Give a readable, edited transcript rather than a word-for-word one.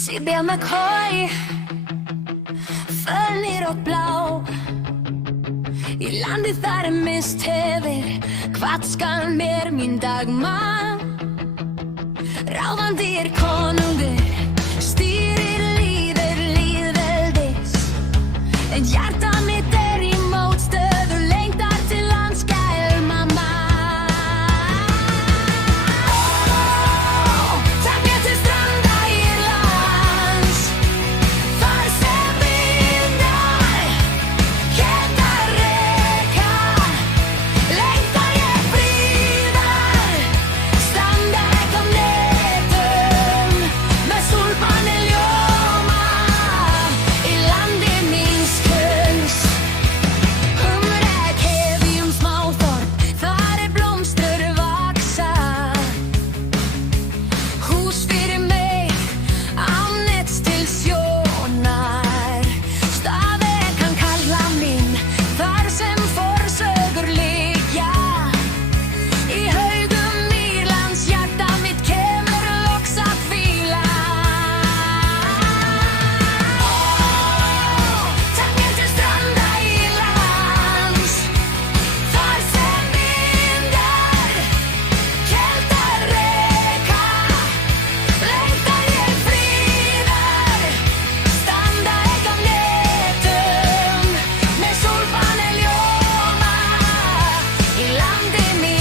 Sibbe McCoy, följer og blá Í landi þar mist hefur Hvað skal mér mín dagmar Ráðandi konungur Stýrir líður lýðveldis En hjarta mitt í mótstöðu Lengtar til landskæl mamma Takk mér til stranda Írlands Þar sem vindar Geta reka Lengtar ég fríðar Standa ekki á netum Með súlpan ljóma Í landi míns kunst Reykjavík smáþorp Þar blómstrur vaksa Hús fyrir mig Án nets til sjónar Staði kann kalla mín Þar sem forsögur liggja Í haugum Írlands hjarta mitt kemur loks að hvíla Takk mér til stranda Írlands Þar sem vindar Keldar reka Lengtar ég fríðar Standa ekki á netum Með súlpan ljóma Í landi míns